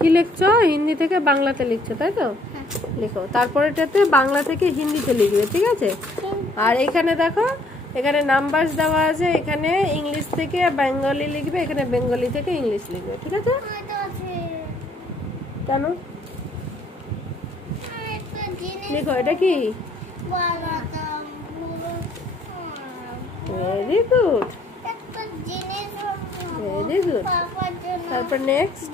কি লিখছো? হিন্দি থেকে বাংলাতে লিখছো, তাই তো? লিখো, তারপরে এটাতে বাংলা থেকে হিন্দিতে লিখবে, ঠিক আছে? আর এখানে দেখো, এখানে নাম্বার দেওয়া আছে, এখানে ইংলিশ থেকে বেঙ্গলি লিখবে, এখানে বেঙ্গলি থেকে ইংলিশ লিখবে, ঠিক আছে? কেন লিখো, এটা কি? Very good, very good. তারপর নেক্সট,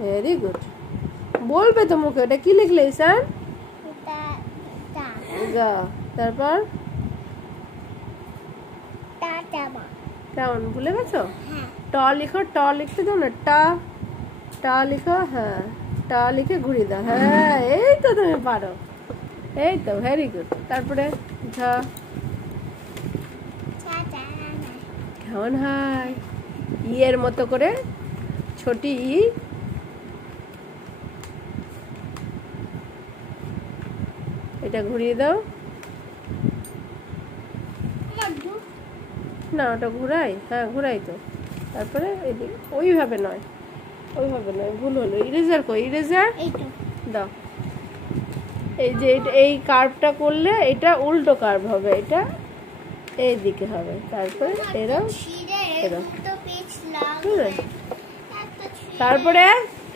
ভেরি গুড। বলবে তো মুখে, এটা কি লিখলে ঈশান? তারপর টাউন ভুলে গেছো? ট লিখো, ট লিখতে দাও না, টা টা লিখো, হ্যাঁ টা লিখে ঘুরিয়ে দাও, হ্যাঁ এই তো তুমি পারো, এই তো ভেরি গুড। তারপরে ঝা, কেমন হয়? ইয়ের মতো করে ছোটি ই, এটা ঘুরিয়ে দাও না, ওটা ঘুরাই, হ্যাঁ ঘুরাই তো। তারপরে এদিকে ওইভাবে নয়, ওইভাবে নয়, ভুল হলো। ইরেজার কই? ইরেজার দাও। এই যে এই কার্ভটা করলে এটা উল্টো কার্ভ হবে, এটা এই দিকে হবে। তারপরে এরকম এরকম, তারপরে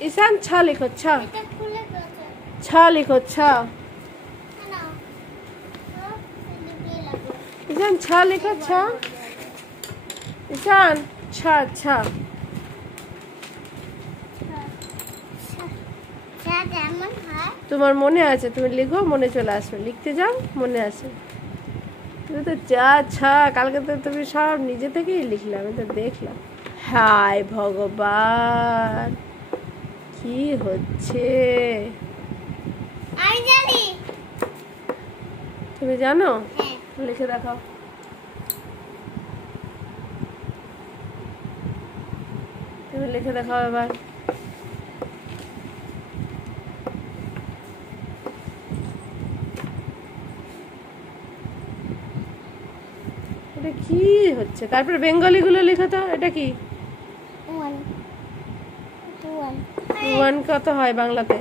ঈশান ছা লিখো, ছা ছা লিখো, ছা ঈশান ছা লিখো, ছা ঈশান, ছা ছা। তোমার মনে আছে, তুমি লিখো, মনে চলে আসবে, লিখতে যাও মনে আসে। তুমি তো চা ছা কালকে তো তুমি সব নিজে থেকেই লিখলে, আমি তো দেখলাম। হায় ভগবান, কি হচ্ছে? তুমি জানো? লিখে দেখাও। তুমি লিখে দেখাও এবার। এটা কি হচ্ছে? তারপরে বেঙ্গলি গুলো লিখো তো, এটা কি? ওয়ান কত হয় বাংলাতে?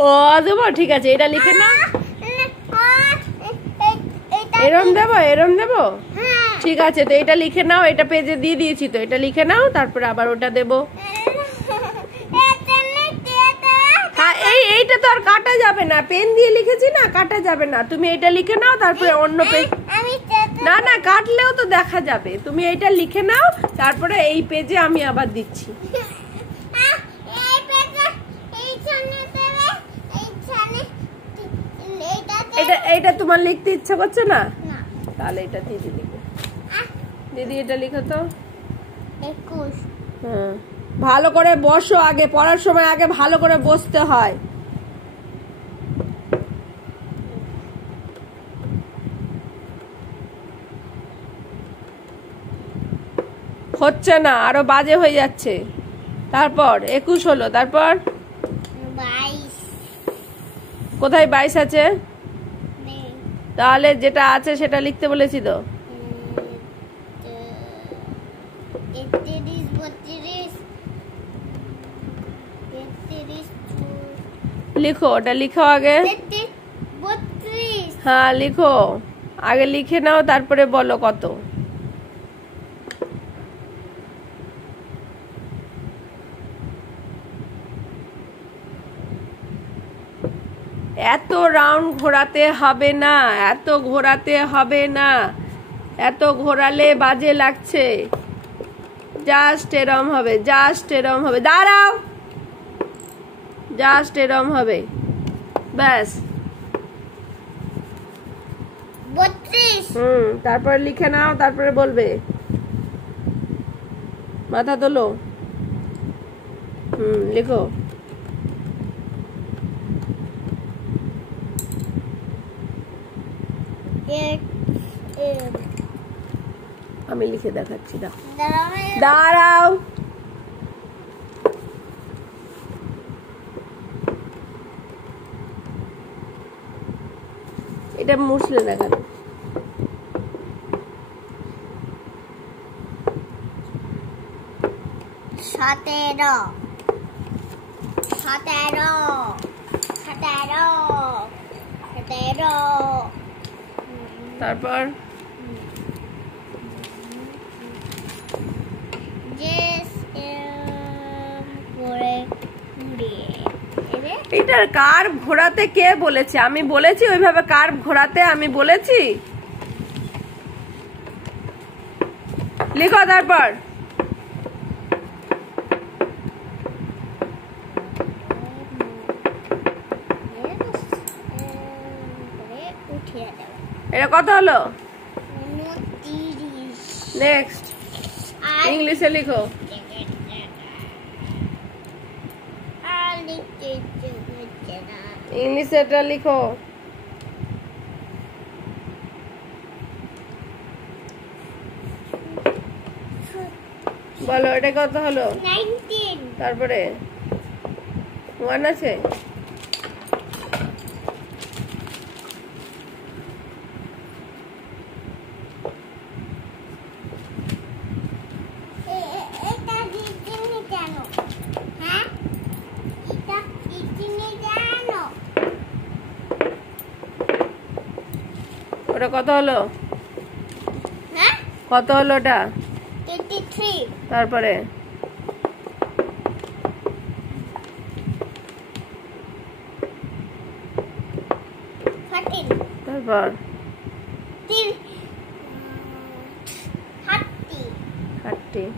ও দেবো, ঠিক আছে, এটা লিখে নাও। এরম দেবো, এরম দেবো, ঠিক আছে। তো এটা লিখে নাও, এটা পেজে দিয়ে দিয়েছি তো, এটা লিখে নাও, তারপরে আবার ওটা দেবো। হ্যাঁ এইটা তো আর কাটা যাবে না, পেন দিয়ে লিখেছি না, কাটা যাবে না। তুমি এটা লিখে নাও, তারপরে অন্য পেজ, না না কাটলেও তো দেখা যাবে। তুমি এটা লিখে নাও, তারপরে এই পেজে আমি আবার দিচ্ছি। এটা তোমার লিখতে ইচ্ছা করছে না? তাহলে এটা দিদি লিখবে। দিদি এটা লিখো তো। 21। হ্যাঁ, ভালো করে বসো, আগে পড়ার সময় আগে ভালো করে বসতে হয়। হচ্ছে না, আরো বাজে হয়ে যাচ্ছে। তারপর 21 হলো, তারপর 22। কোথায় 22 আছে? তাহলে যেটা আছে সেটা লিখতে বলেছি তো। 33, 32, 33, লিখো, ওটা লিখো আগে। 32। হ্যাঁ লিখো, আগে লিখে নাও, তারপরে বলো কত। এত রাউন্ড ঘোরাতে হবে না, এত ঘোরাতে হবে না, এত ঘোরালে বাজে লাগছে। জাস্ট এরম হবে, জাস্ট এরম হবে, দাঁড়াও, জাস্ট এরম হবে, ব্যাস। তারপরে লিখে নাও, তারপরে বলবে। মাথা তোলো। লিখো। আমি লিখে দেখাচ্ছি। দাঁড়াও। এটা মুছলে না কেন? সতেরো। তারপর এটার কার্ভ ঘোরাতে কে বলেছে? আমি বলেছি ওইভাবে কার্ভ ঘোরাতে? আমি বলেছি? লিখো তারপর। এটা কত হলো? নেক্সট ইংলিশে লিখো। ইংলিশে এটা লিখো। বলো এটা কত হলো? 19। তারপরে 1 আছে? ওটা কত হলো? কত হলো ওটা? 23। তারপরে 14। তারপর 30। 30